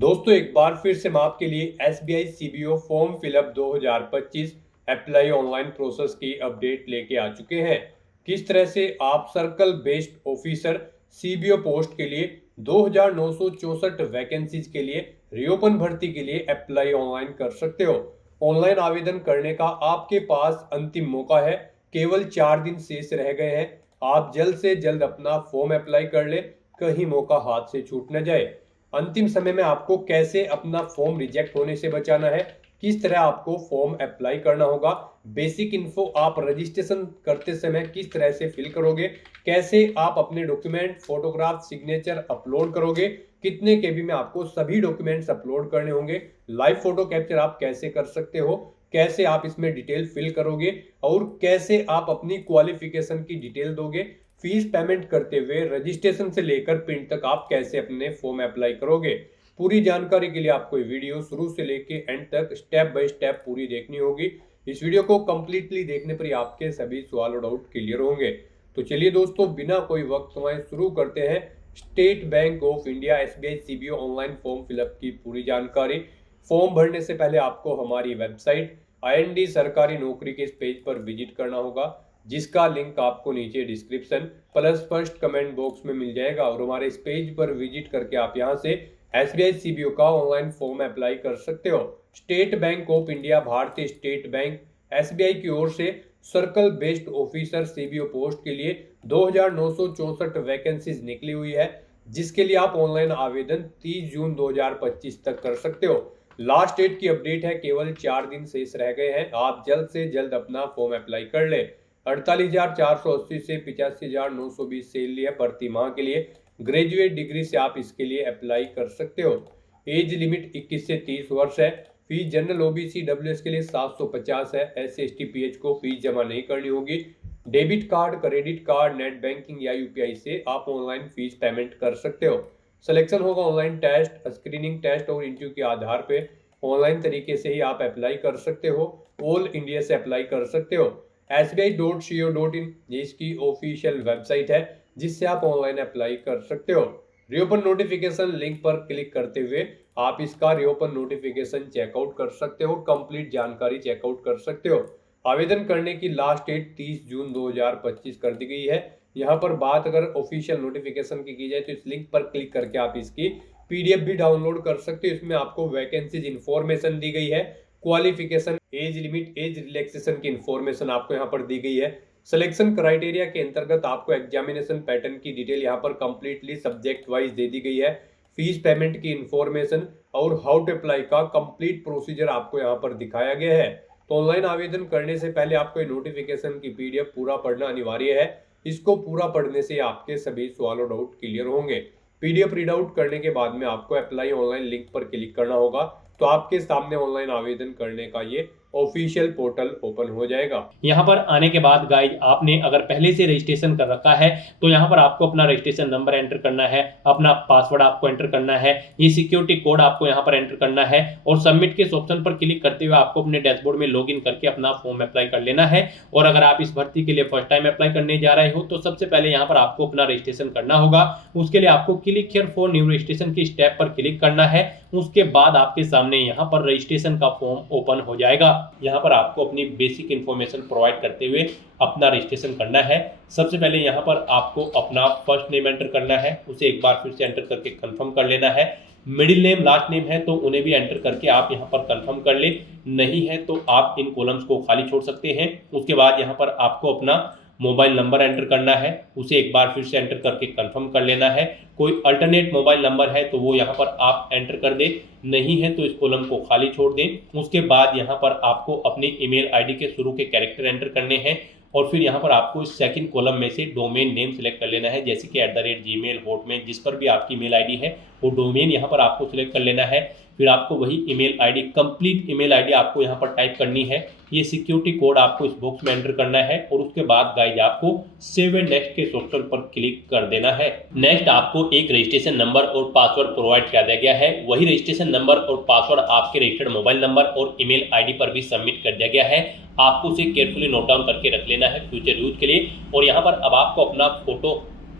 दोस्तों एक बार फिर से मैं आपके लिए SBI CBO form fill up 2025 apply online process की अपडेट लेके आ चुके हैं। किस तरह से आप circle based officer CBO post के लिए 2964 वैकेंसीज के लिए रीओपन भर्ती के लिए अप्लाई ऑनलाइन कर सकते हो। ऑनलाइन आवेदन करने का आपके पास अंतिम मौका है। केवल 4 दिन शेष रह गए हैं। आप जल्द से जल्द अपना फॉर्म अप्लाई कर ले, कहीं मौका हाथ से छूट न जाए। अंतिम समय में आपको कैसे अपना फॉर्म रिजेक्ट होने से बचाना है, किस तरह आपको फॉर्म अप्लाई करना होगा, बेसिक इन्फो आप रजिस्ट्रेशन करते समय किस तरह से फिल करोगे, कैसे आप अपने डॉक्यूमेंट फोटोग्राफ सिग्नेचर अपलोड करोगे, कितने केबी में आपको सभी डॉक्यूमेंट्स अपलोड करने होंगे, लाइव फोटो कैप्चर आप कैसे कर सकते हो, कैसे आप इसमें डिटेल फिल करोगे और कैसे आप अपनी क्वालिफिकेशन की डिटेल दोगे, फीस पेमेंट करते हुए रजिस्ट्रेशन से लेकर प्रिंट तक आप कैसे अपने फॉर्म अप्लाई करोगे। पूरी जानकारी के लिए आपको ये वीडियो शुरू से लेके एंड तक स्टेप बाय स्टेप पूरी देखनी होगी। इस वीडियो को कंप्लीटली देखने पर ही आपके सभी सवाल और डाउट क्लियर होंगे। तो चलिए दोस्तों बिना कोई वक्त गंवाए शुरू करते हैं state bank of India SBI CBO online form fill up की पूरी जानकारी। फॉर्म भरने से पहले आपको हमारी वेबसाइट IND सरकारी नौकरी के इस पेज पर विजिट करना होगा, जिसका लिंक आपको नीचे description plus first comment box में मिल जाएगा। और हमारे इस पेज पर विजिट करके आप यहां से SBI CBO का ऑनलाइन फॉर्म अप्लाई कर सकते हो। स्टेट बैंक ऑफ इंडिया भारतीय स्टेट बैंक SBI की ओर से circle based officer CBO post के लिए 2964 वैकेंसीज निकली हुई है, जिसके लिए आप ऑनलाइन आवेदन 30 जून 2025 तक कर सकते हो। लास्ट डेट की अपडेट है, केवल 4 दिन शेष रह गए हैं। आप जल्द से जल्द अपना फॉर्म अप्लाई कर ले। 48,480 से 85,920 सैलरी है प्रति माह के लिए। ग्रेजुएट डिग्री से आप इसके लिए अप्लाई कर सकते हो। एज लिमिट 21 से 30 वर्ष है। फीस जनरल OBC WS के लिए 750 है। SC ST PH को फीस जमा नहीं करनी होगी। Debit card, credit card, net banking या UPI से आप ऑनलाइन फीस पेमेंट कर सकते हो। सिलेक्शन होगा ऑनलाइन टेस्ट, स्क्रीनिंग टेस्ट और इंटरव्यू के आधार पे। ऑनलाइन तरीके से ही आप अप्लाई कर सकते हो। ऑल इंडिया से अप्लाई कर सकते हो। SBI.co.in ये इसकी ऑफिशियल वेबसाइट है, जिससे आप ऑनलाइन अप्लाई कर सकते हो। रीओपन नोटिफिकेशन लिंक पर क्लिक करते हुए आप इसका रीओपन नोटिफिकेशन चेकआउट कर सकते हो, कंप्लीट जानकारी चेकआउट कर सकते हो। आवेदन करने की लास्ट डेट 30 जून 2025 कर दी गई है। यहाँ पर बात अगर ऑफिशियल नोटिफिकेशन की जाए तो इस लिंक पर क्लिक करके आप इसकी PDF भी डाउनलोड कर सकते हो। इसमें आपको वैकेंसीज इंफॉर्मेशन दी गई है, qualification, age limit, age relaxation की इंफॉर्मेशन आपको यहाँ पर दी गई है। सिलेक्शन क्राइटेरिया के अंतर्गत आपको एग्जामिनेशन पैटर्न की डिटेल यहाँ पर कंप्लीटली सब्जेक्ट वाइज दे दी गई है। फीस पेमेंट की इंफॉर्मेशन और हाउ टू अप्लाई का कंप्लीट प्रोसीजर आपको यहाँ पर दिखाया गया है। तो ऑनलाइन आवेदन करने से पहले आपको नोटिफिकेशन की PDF पूरा पढ़ना अनिवार्य है। इसको पूरा पढ़ने से आपके सभी सवाल और डाउट क्लियर होंगे। PDF रीड आउट करने के बाद में आपको अप्लाई ऑनलाइन लिंक पर क्लिक करना होगा, तो आपके सामने ऑनलाइन आवेदन करने का ये ऑफिशियल पोर्टल ओपन हो जाएगा। यहाँ पर आने के बाद गाइज आपने अगर पहले से रजिस्ट्रेशन कर रखा है तो यहाँ पर आपको अपना रजिस्ट्रेशन नंबर एंटर करना है, अपना पासवर्ड आपको एंटर करना है, ये सिक्योरिटी कोड आपको यहाँ पर एंटर करना है और सबमिट के ऑप्शन पर क्लिक करते हुए आपको अपने डैशबोर्ड में लॉगिन करके अपना फॉर्म अप्लाई कर लेना है। और अगर आप इस भर्ती के लिए फर्स्ट टाइम अप्लाई करने जा रहे हो तो सबसे पहले यहाँ पर आपको अपना रजिस्ट्रेशन करना होगा। उसके लिए आपको click here for new registration की स्टेप पर क्लिक करना है। उसके बाद आपके सामने यहाँ पर रजिस्ट्रेशन का फॉर्म ओपन हो जाएगा। यहाँ पर आपको अपनी बेसिक इन्फॉर्मेशन प्रोवाइड करते हुए अपना रजिस्ट्रेशन करना है। सबसे पहले यहाँ पर आपको अपना फर्स्ट नेम एंटर करना है, उसे एक बार फिर से एंटर करके कंफर्म कर लेना है। मिडिल नेम, लास्ट नेम है तो उन्हें भी एंटर करके आप यहाँ पर कंफर्म कर ले, नहीं है तो आप इन कॉलम्स को खाली छोड़ सकते हैं। उसके बाद यहाँ पर आपको अपना मोबाइल नंबर एंटर करना है, उसे एक बार फिर से एंटर करके कंफर्म कर लेना है। कोई अल्टरनेट मोबाइल नंबर है तो वो यहाँ पर आप एंटर कर दें, नहीं है तो इस कॉलम को खाली छोड़ दें। उसके बाद यहाँ पर आपको अपनी ईमेल आईडी के शुरू के कैरेक्टर एंटर करने हैं और फिर यहाँ पर आपको सेकंड कॉलम में से डोमेन नेम सेलेक्ट कर लेना है, जैसे कि @gmail, हॉटमेल, जिस पर भी आपकी ईमेल आईडी है वो डोमेन यहाँ पर आपको सिलेक्ट कर लेना है। फिर आपको वही email ID, complete email ID आपको यहाँ पर टाइप करनी है। ये सिक्योरिटी कोड आपको इस बॉक्स में एंटर करना है और उसके बाद गाइज आपको सेव एंड नेक्स्ट के ऑप्शन पर क्लिक कर देना है। नेक्स्ट आपको एक रजिस्ट्रेशन नंबर और पासवर्ड प्रोवाइड किया गया है। वही रजिस्ट्रेशन नंबर और पासवर्ड आपके रजिस्टर्ड मोबाइल नंबर और ईमेल आईडी पर भी सबमिट कर दिया गया है। आपको उसे केयरफुली नोट डाउन करके रख लेना है फ्यूचर यूज के लिए। और यहाँ पर अब आपको अपना फोटो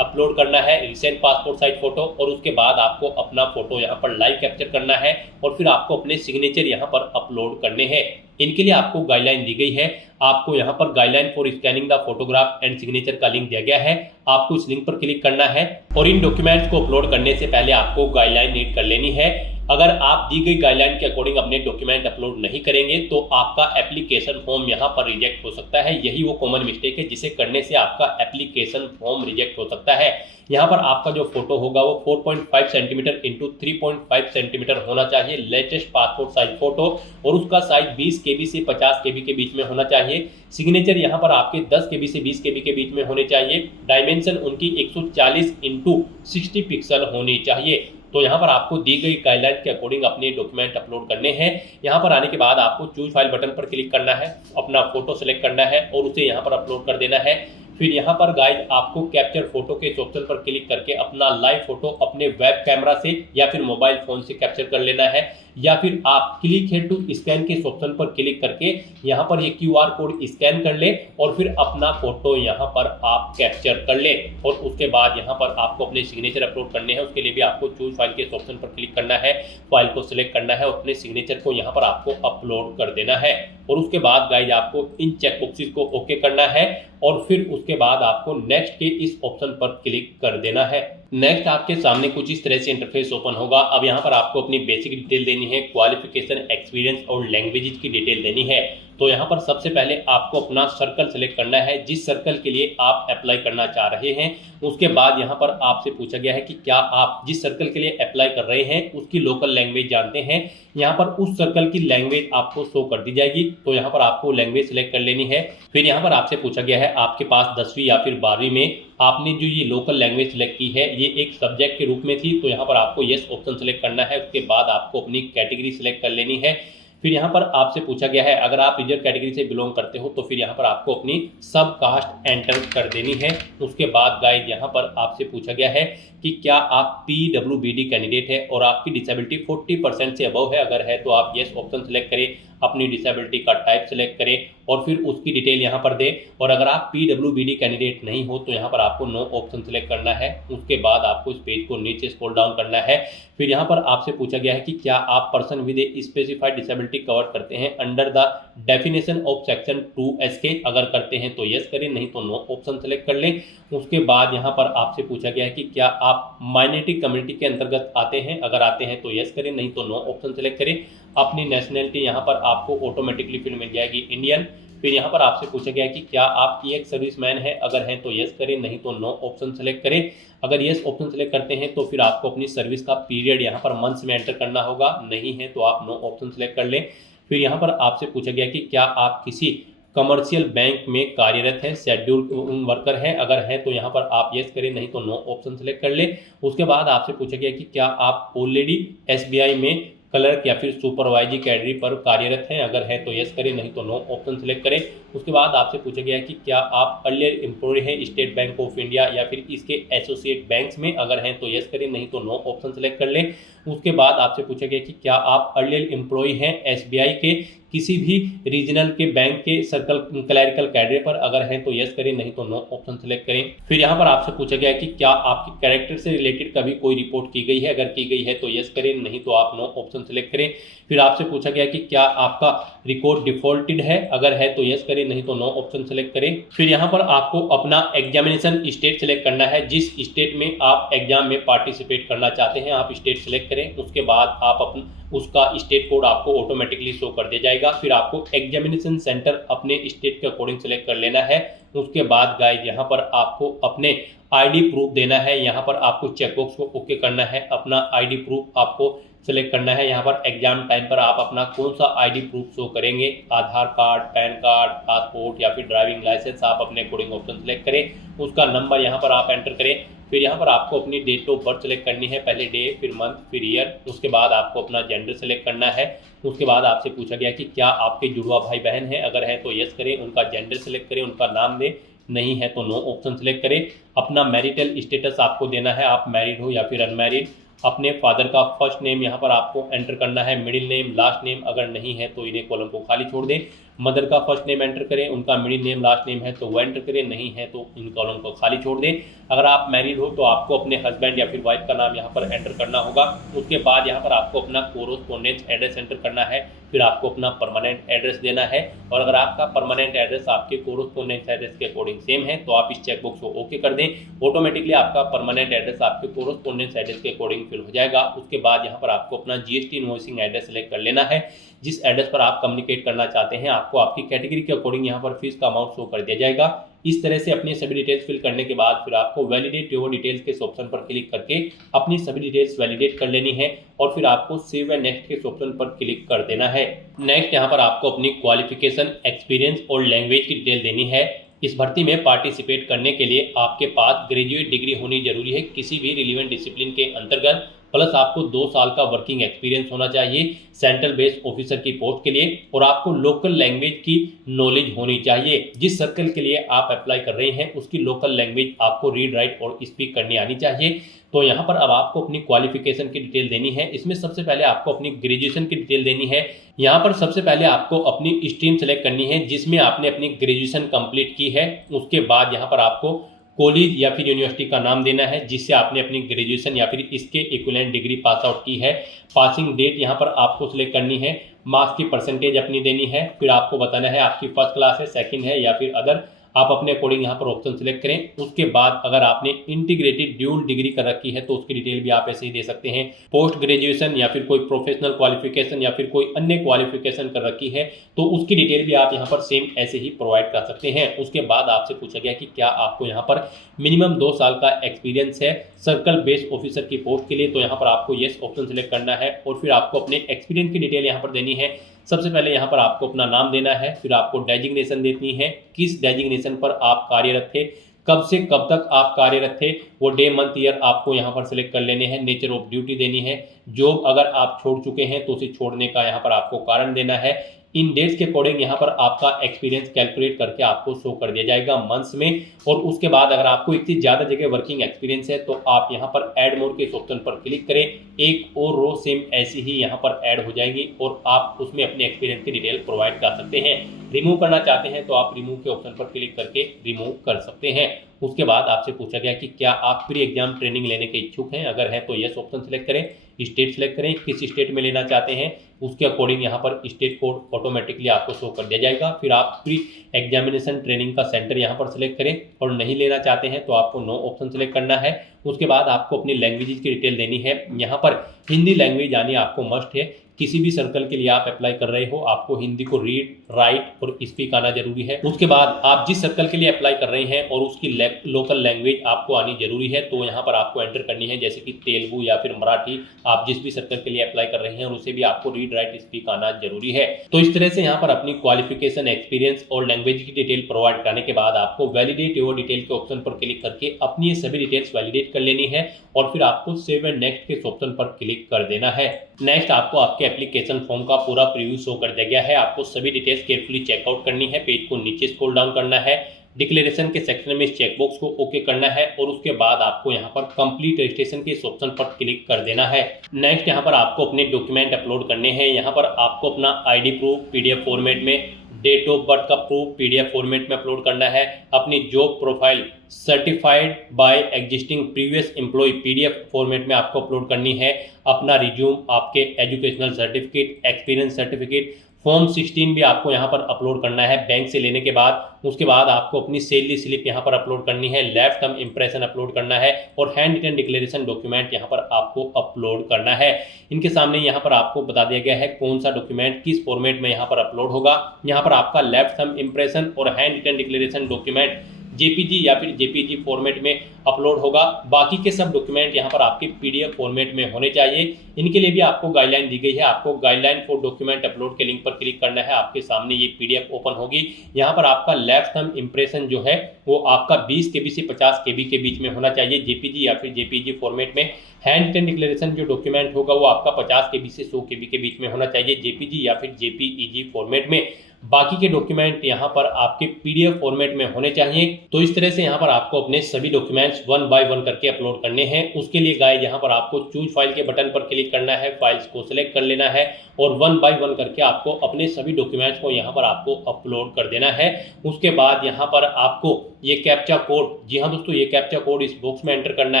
अपलोड करना है रिसेंट पासपोर्ट साइज फोटो, और उसके बाद आपको अपना फोटो यहाँ पर लाइव कैप्चर करना है और फिर आपको अपने सिग्नेचर यहाँ पर अपलोड करने हैं। इनके लिए आपको गाइडलाइन दी गई है। आपको यहाँ पर guideline for scanning the photograph and signature का लिंक दिया गया है। आपको इस लिंक पर क्लिक करना है और इन डॉक्यूमेंट्स को अपलोड करने से पहले आपको गाइडलाइन रीड कर लेनी है। अगर आप दी गई गाइडलाइन के अकॉर्डिंग अपने डॉक्यूमेंट अपलोड नहीं करेंगे तो आपका एप्लीकेशन फॉर्म यहाँ पर रिजेक्ट हो सकता है। यही वो कॉमन मिस्टेक है जिसे करने से आपका एप्लीकेशन फॉर्म रिजेक्ट हो सकता है। यहाँ पर आपका जो फोटो होगा वो 4.5 सेंटीमीटर इंटू 3.5 सेंटीमीटर होना चाहिए, लेटेस्ट पासपोर्ट साइज फोटो, और उसका साइज 20 KB से 50 KB के बीच में होना चाहिए। सिग्नेचर यहाँ पर आपके 10 KB से 20 KB के बीच में होने चाहिए। डायमेंशन उनकी 140 इंटू 60 पिक्सल होनी चाहिए। तो यहाँ पर आपको दी गई गाइडलाइन के अकॉर्डिंग अपने डॉक्यूमेंट अपलोड करने हैं। यहाँ पर आने के बाद आपको चूज फाइल बटन पर क्लिक करना है, अपना फोटो सेलेक्ट करना है और उसे यहाँ पर अपलोड कर देना है। फिर यहाँ पर गाइज आपको कैप्चर फोटो के ऑप्शन पर क्लिक करके अपना लाइव फोटो अपने वेब कैमरा से या फिर मोबाइल फोन से कैप्चर कर लेना है, या फिर आप क्लिक हेयर टू स्कैन के ऑप्शन पर क्लिक करके यहाँ पर ये QR कोड स्कैन कर ले और फिर अपना फोटो यहाँ पर आप कैप्चर कर ले। और उसके बाद यहाँ पर आपको अपने सिग्नेचर अपलोड करने हैं। उसके लिए भी आपको चूज फाइल के ऑप्शन पर क्लिक करना है, फाइल को सिलेक्ट करना है और अपने सिग्नेचर को यहाँ पर आपको अपलोड कर देना है। और उसके बाद गाइज आपको इन चेक बॉक्सेस को ओके करना है और फिर उसके बाद आपको नेक्स्ट के इस ऑप्शन पर क्लिक कर देना है। नेक्स्ट आपके सामने कुछ इस तरह से इंटरफेस ओपन होगा। अब यहाँ पर आपको अपनी बेसिक डिटेल देनी है, क्वालिफिकेशन, एक्सपीरियंस और लैंग्वेजेस की डिटेल देनी है। तो यहाँ पर सबसे पहले आपको अपना सर्कल सेलेक्ट करना है जिस सर्कल के लिए आप अप्लाई करना चाह रहे हैं। उसके बाद यहाँ पर आपसे पूछा गया है कि क्या आप जिस सर्कल के लिए अप्लाई कर रहे हैं उसकी लोकल लैंग्वेज जानते हैं। यहाँ पर उस सर्कल की लैंग्वेज आपको शो कर दी जाएगी, तो यहाँ पर आपको लैंग्वेज सेलेक्ट कर लेनी है। फिर यहाँ पर आपसे पूछा गया है आपके पास 10वीं या फिर 12वीं में आपने जो ये लोकल लैंग्वेज सेलेक्ट की है ये एक सब्जेक्ट के रूप में थी, तो यहाँ पर आपको यस ऑप्शन सेलेक्ट करना है। उसके बाद आपको अपनी कैटेगरी सेलेक्ट कर लेनी है। फिर यहाँ पर आपसे पूछा गया है अगर आप रिजर्व कैटेगरी से बिलोंग करते हो तो फिर यहाँ पर आपको अपनी सब कास्ट एंटर कर देनी है। उसके बाद गाइड यहाँ पर आपसे पूछा गया है कि क्या आप PWBD कैंडिडेट है और आपकी डिसेबिलिटी 40% से अबव है। अगर है तो आप यस ऑप्शन सेलेक्ट करें, अपनी डिसेबिलिटी का टाइप सेलेक्ट करें और फिर उसकी डिटेल यहाँ पर दें। और अगर आप PWBD कैंडिडेट नहीं हो तो यहाँ पर आपको नो ऑप्शन सेलेक्ट करना है। उसके बाद आपको इस पेज को नीचे स्क्रॉल डाउन करना है। फिर यहाँ पर आपसे पूछा गया है कि क्या आप person with a specified disability cover करते हैं under the definition of section 2SK। अगर करते हैं तो यस करें, नहीं तो नो ऑप्शन सेलेक्ट कर लें। उसके बाद यहाँ पर आपसे पूछा गया है कि क्या आप माइनॉरिटी कम्युनिटी के अंतर्गत आते हैं। अगर आते हैं तो यस करें, नहीं तो नो ऑप्शन सेलेक्ट करें। अपनी नेशनलिटी यहाँ पर आपको ऑटोमेटिकली फिर मिल जाएगी इंडियन। फिर यहाँ पर आपसे पूछा गया है कि क्या आप एक सर्विसमैन है। अगर हैं तो यस करें, नहीं तो नो ऑप्शन सेलेक्ट करें। अगर यस ऑप्शन सेलेक्ट करते हैं तो फिर आपको अपनी सर्विस का पीरियड यहाँ पर मंथ्स में एंटर करना होगा, नहीं है तो आप नो ऑप्शन सेलेक्ट कर लें। फिर यहाँ पर आपसे पूछा गया कि क्या आप किसी कमर्शियल बैंक में कार्यरत हैं, शेड्यूल वर्कर हैं। अगर हैं तो यहाँ पर आप यस करें, नहीं तो नो ऑप्शन सेलेक्ट कर लें। उसके बाद आपसे पूछा गया कि क्या आप ऑलरेडी SBI में क्लर्क या फिर सुपरवाइजरी कैडरी पर कार्यरत हैं। अगर है तो यस करें, नहीं तो नो ऑप्शन सेलेक्ट करें। उसके बाद आपसे पूछा गया कि क्या आप अर्लियर एम्प्लॉय हैं स्टेट बैंक ऑफ इंडिया या फिर इसके एसोसिएट बैंक्स में। अगर हैं तो यस करें, नहीं तो नो ऑप्शन सेलेक्ट कर लें। उसके बाद आपसे पूछा गया कि क्या आप अर्लियर एम्प्लॉय हैं SBI के किसी भी रीजनल के बैंक के सर्कल क्लैरिकल कैडरे पर। अगर हैं तो यस करें, नहीं तो नो ऑप्शन सेलेक्ट करें। फिर यहाँ पर आपसे पूछा गया कि क्या आपके कैरेक्टर से रिलेटेड कभी कोई रिपोर्ट की गई है। अगर की गई है तो यस करें, नहीं तो आप नो ऑप्शन सेलेक्ट करें। फिर आपसे पूछा गया कि क्या आपका रिकॉर्ड डिफॉल्टेड है। अगर है तो यस करें, नहीं तो नो ऑप्शन सेलेक्ट करें। फिर यहाँ पर आपको अपना एग्जामिनेशन स्टेट सेलेक्ट करना है, जिस स्टेट में आप एग्जाम में पार्टिसिपेट करना चाहते हैं आप स्टेट सेलेक्ट करें। उसके बाद आप अपना उसका स्टेट कोड आपको ऑटोमेटिकली शो कर दिया जाएगा। फिर आपको एग्जामिनेशन सेंटर अपने स्टेट के अकॉर्डिंग सेलेक्ट कर लेना है। उसके बाद गाइस यहाँ पर आपको अपने ID प्रूफ देना है। यहाँ पर आपको चेकबॉक्स को ओके करना है, अपना ID प्रूफ आपको सेलेक्ट करना है। यहाँ पर एग्जाम टाइम पर आप अपना कौन सा ID प्रूफ शो करेंगे, आधार कार्ड, पैन कार्ड, पासपोर्ट या फिर ड्राइविंग लाइसेंस, आप अपने अकॉर्डिंग ऑप्शन सेलेक्ट करें। उसका नंबर यहाँ पर आप एंटर करें। फिर यहाँ पर आपको अपनी डेट ऑफ बर्थ सेलेक्ट करनी है, पहले डे फिर मंथ फिर ईयर। उसके बाद आपको अपना जेंडर सेलेक्ट करना है। उसके बाद आपसे पूछा गया कि क्या आपके जुड़वा भाई बहन हैं। अगर है तो यस करें, उनका जेंडर सेलेक्ट करें, उनका नाम दें, नहीं है तो नो ऑप्शन सेलेक्ट करें। अपना मैरिटल स्टेटस आपको देना है, आप मैरिड हो या फिर अनमैरिड। अपने फादर का फर्स्ट नेम यहाँ पर आपको एंटर करना है, मिडिल नेम, लास्ट नेम। अगर नहीं है तो इन्हें कॉलम को खाली छोड़ दें। मदर का फर्स्ट नेम एंटर करें, उनका मिडिल नेम लास्ट नेम है तो वो एंटर करें, नहीं है तो इन कॉलम को खाली छोड़ दें। अगर आप मैरिड हो तो आपको अपने हस्बैंड या फिर वाइफ का नाम यहाँ पर एंटर करना होगा। उसके बाद यहाँ पर आपको अपना कोरोस्पोंडेंस एड्रेस एंटर करना है, फिर आपको अपना परमानेंट एड्रेस देना है। और अगर आपका परमानेंट एड्रेस आपके कोरोस्पोंडेंस एड्रेस के अकॉर्डिंग सेम है तो आप इस चेकबॉक्स को ओके कर दें। ऑटोमेटिकली आपका परमानेंट एड्रेस आपके कोरोस्पोंडेंस एड्रेस के अकॉर्डिंग फिल हो जाएगा। उसके बाद यहाँ पर आपको अपना जीएसटी इनवॉइसिंग एड्रेस सेलेक्ट कर लेना है। जिस एड्रेस पर आप कम्युनिकेट करना चाहते हैं आपको आपकी कैटेगरी के अकॉर्डिंग यहाँ पर फीस का अमाउंट शो कर दिया जाएगा। इस तरह से अपनी सभी डिटेल्स फिल करने के बाद फिर आपको वैलिडेट योर डिटेल्स के ऑप्शन पर क्लिक करके अपनी सभी डिटेल्स वैलिडेट कर लेनी है और फिर आपको सेव एंड नेक्स्ट के ऑप्शन पर क्लिक कर देना है। नेक्स्ट यहाँ पर आपको अपनी क्वालिफिकेशन, एक्सपीरियंस और लैंग्वेज की डिटेल देनी है। इस भर्ती में पार्टिसिपेट करने के लिए आपके पास ग्रेजुएट डिग्री होनी जरूरी है किसी भी रिलेवेंट डिसिप्लिन के अंतर्गत, प्लस आपको 2 साल का वर्किंग एक्सपीरियंस होना चाहिए सेंट्रल बेस्ड ऑफिसर की पोस्ट के लिए, और आपको लोकल लैंग्वेज की नॉलेज होनी चाहिए। जिस सर्कल के लिए आप अप्लाई कर रहे हैं उसकी लोकल लैंग्वेज आपको रीड, राइट और स्पीक करनी आनी चाहिए। तो यहाँ पर अब आपको अपनी क्वालिफिकेशन की डिटेल देनी है। इसमें सबसे पहले आपको अपनी ग्रेजुएशन की डिटेल देनी है। यहाँ पर सबसे पहले आपको अपनी स्ट्रीम सेलेक्ट करनी है जिसमें आपने अपनी ग्रेजुएशन कंप्लीट की है। उसके बाद यहाँ पर आपको कॉलेज या फिर यूनिवर्सिटी का नाम देना है जिससे आपने अपनी ग्रेजुएशन या फिर इसके इक्विवेलेंट डिग्री पास आउट की है। पासिंग डेट यहाँ पर आपको सिलेक्ट करनी है, मार्क्स की परसेंटेज अपनी देनी है, फिर आपको बताना है आपकी फर्स्ट क्लास है, सेकंड है या फिर अदर, आप अपने अकॉर्डिंग यहाँ पर ऑप्शन सेलेक्ट करें। उसके बाद अगर आपने इंटीग्रेटेड ड्यूल डिग्री कर रखी है तो उसकी डिटेल भी आप ऐसे ही दे सकते हैं। पोस्ट ग्रेजुएशन या फिर कोई प्रोफेशनल क्वालिफिकेशन या फिर कोई अन्य क्वालिफिकेशन कर रखी है तो उसकी डिटेल भी आप यहाँ पर सेम ऐसे ही प्रोवाइड कर सकते हैं। उसके बाद आपसे पूछा गया कि क्या आपको यहाँ पर मिनिमम 2 साल का एक्सपीरियंस है सर्कल बेस्ड ऑफिसर की पोस्ट के लिए, तो यहाँ पर आपको येस ऑप्शन सेलेक्ट करना है और फिर आपको अपने एक्सपीरियंस की डिटेल यहाँ पर देनी है। सबसे पहले यहाँ पर आपको अपना नाम देना है, फिर आपको डेजिग्नेशन देनी है, किस डेजिग्नेशन पर आप कार्यरत थे, कब से कब तक आप कार्यरत थे, वो डे मंथ ईयर आपको यहाँ पर सिलेक्ट कर लेने हैं। नेचर ऑफ ड्यूटी देनी है, जॉब अगर आप छोड़ चुके हैं तो उसे छोड़ने का यहाँ पर आपको कारण देना है। इन डेट्स के अकॉर्डिंग यहाँ पर आपका एक्सपीरियंस कैलकुलेट करके आपको शो कर दिया जाएगा मंथ्स में। और उसके बाद अगर आपको एक से ज़्यादा जगह वर्किंग एक्सपीरियंस है तो आप यहाँ पर ऐड मोर के ऑप्शन पर क्लिक करें, एक और रो सेम ऐसी ही यहाँ पर ऐड हो जाएगी और आप उसमें अपने एक्सपीरियंस की डिटेल प्रोवाइड कर सकते हैं। रिमूव करना चाहते हैं तो आप रिमूव के ऑप्शन पर क्लिक करके रिमूव कर सकते हैं। उसके बाद आपसे पूछा गया कि क्या आप प्री एग्जाम ट्रेनिंग लेने के इच्छुक हैं, अगर हैं तो यस ऑप्शन सेलेक्ट करें, स्टेट सेलेक्ट करें, किस स्टेट में लेना चाहते हैं उसके अकॉर्डिंग यहाँ पर स्टेट कोड ऑटोमेटिकली आपको शो कर दिया जाएगा। फिर आप प्री एग्जामिनेशन ट्रेनिंग का सेंटर यहाँ पर सिलेक्ट करें और नहीं लेना चाहते हैं तो आपको नो ऑप्शन सेलेक्ट करना है। उसके बाद आपको अपनी लैंग्वेजेस की डिटेल देनी है। यहाँ पर हिंदी लैंग्वेज आनी आपको मस्ट है। किसी भी सर्कल के लिए आप अप्लाई कर रहे हो आपको हिंदी को रीड, राइट और स्पीक आना जरूरी है। उसके बाद आप जिस सर्कल के लिए अप्लाई कर रहे हैं और उसकी लोकल लैंग्वेज आपको आनी जरूरी है, तो यहाँ पर आपको एंटर करनी है, जैसे कि तेलुगु या फिर मराठी। आप जिस भी सर्कल के लिए अप्लाई कर रहे हैं और उसे भी आपको रीड, राइट, स्पीक आना जरूरी है। तो इस तरह से यहाँ पर अपनी क्वालिफिकेशन, एक्सपीरियंस और लैंग्वेज की डिटेल प्रोवाइड करने के बाद आपको वैलिडेट योर डिटेल के ऑप्शन पर क्लिक करके अपनी ये सभी डिटेल्स वैलिडेट कर लेनी है और फिर आपको सेव एंड नेक्स्ट के ऑप्शन पर क्लिक कर देना है। नेक्स्ट आपको आपके एप्लीकेशन फॉर्म का पूरा प्रीव्यू शो कर दिया गया है। आपको सभी डिटेल्स केयरफुली चेकआउट करनी है, पेज को नीचे स्क्रॉल डाउन करना है, डिक्लेरेशन के सेक्शन में इस चेकबॉक्स को ओके करना है और उसके बाद आपको यहाँ पर कंप्लीट रजिस्ट्रेशन के इस ऑप्शन पर क्लिक कर देना है। नेक्स्ट यहाँ पर आपको अपने डॉक्यूमेंट अपलोड करने हैं। यहाँ पर आपको अपना आईडी प्रूफ पीडीएफ फॉर्मेट में, डेट ऑफ बर्थ का प्रूफ पीडीएफ फॉर्मेट में अपलोड करना है, अपनी job profile certified by existing previous employ PDF format में आपको अपलोड करनी है, अपना रिज्यूम, आपके educational certificate, experience certificate, form 16 भी आपको यहाँ पर अपलोड करना है बैंक से लेने के बाद। उसके बाद आपको अपनी सैलरी स्लिप यहाँ पर अपलोड करनी है, लेफ्ट थंब इम्प्रेशन अपलोड करना है और हैंड रिटन डिक्लेरेशन डॉक्यूमेंट यहाँ पर आपको अपलोड करना है। इनके सामने यहाँ पर आपको बता दिया गया है कौन सा डॉक्यूमेंट किस फॉर्मेट में यहाँ पर अपलोड होगा। यहाँ पर आपका लेफ्ट थंब इम्प्रेशन और handwritten declaration document JPG या फिर जेपीजी फॉर्मेट में अपलोड होगा। बाकी के सब डॉक्यूमेंट यहाँ पर आपके पीडीएफ फॉर्मेट में होने चाहिए। इनके लिए भी आपको गाइडलाइन दी गई है। आपको गाइडलाइन फॉर डॉक्यूमेंट अपलोड के लिंक पर क्लिक करना है, आपके सामने ये पीडीएफ ओपन होगी। यहाँ पर आपका लेफ्ट थंब इम्प्रेशन जो है वो आपका 20 KB से 50 KB के बीच में होना चाहिए जेपीजी या फिर जेपीजी फॉर्मेट में। हैंड रिटन डिक्लेरेशन जो डॉक्यूमेंट होगा वो आपका 50 KB से 100 KB के बीच में होना चाहिए जेपीजी या फिर जेपीईजी फॉर्मेट में। बाकी के डॉक्यूमेंट यहाँ पर आपके PDF फॉर्मेट में होने चाहिए। तो इस तरह से यहाँ पर आपको अपने सभी डॉक्यूमेंट्स 1 बाय 1 करके अपलोड करने हैं। उसके लिए गाइस यहाँ पर आपको चूज फाइल के बटन पर क्लिक करना है, फाइल्स को सिलेक्ट कर लेना है और 1 बाय 1 करके आपको अपने सभी डॉक्यूमेंट्स को यहाँ पर आपको अपलोड कर देना है। उसके बाद यहाँ पर आपको ये कैप्चा कोड, जी हाँ दोस्तों, ये कैप्चा कोड इस बॉक्स में एंटर करना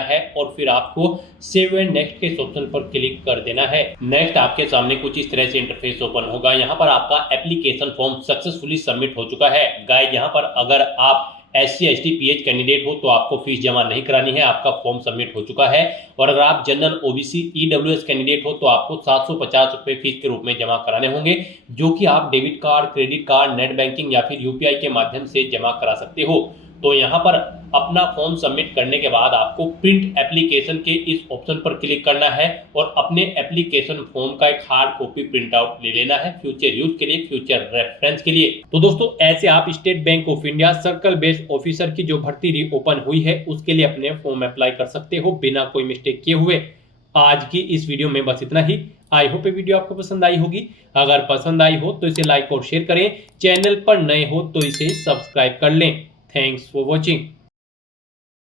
है और फिर आपको सेव एंड नेक्स्ट के ऑप्शन पर क्लिक कर देना है। नेक्स्ट आपके सामने कुछ इस तरह से इंटरफेस ओपन होगा। यहाँ पर आपका एप्लीकेशन फॉर्म सक्सेसफुली सबमिट हो चुका है। गाइस यहाँ पर अगर आप SC ST PH कैंडिडेट हो तो आपको फीस जमा नहीं करानी है, आपका फॉर्म सबमिट हो चुका है। और अगर आप जनरल OBC EWS कैंडिडेट हो तो आपको 750 रुपए फीस के रूप में जमा कराने होंगे, जो कि आप debit card, credit card, net banking या फिर UPI के माध्यम से जमा करा सकते हो। तो यहाँ पर अपना फॉर्म सबमिट करने के बाद आपको प्रिंट एप्लीकेशन के इस ऑप्शन पर क्लिक करना है और अपने एप्लीकेशन फॉर्म का एक हार्ड कॉपी प्रिंट आउट ले लेना है फ्यूचर यूज के लिए, फ्यूचर रेफरेंस के लिए। तो दोस्तों ऐसे आप state bank of India circle based officer की जो भर्ती रीओपन हुई है उसके लिए अपने फॉर्म अप्लाई कर सकते हो बिना कोई मिस्टेक किए हुए। आज की इस वीडियो में बस इतना ही। आई होप ये वीडियो आपको पसंद आई होगी। अगर पसंद आई हो तो इसे लाइक और शेयर करें, चैनल पर नए हो तो इसे सब्सक्राइब कर लें। Thanks for watching.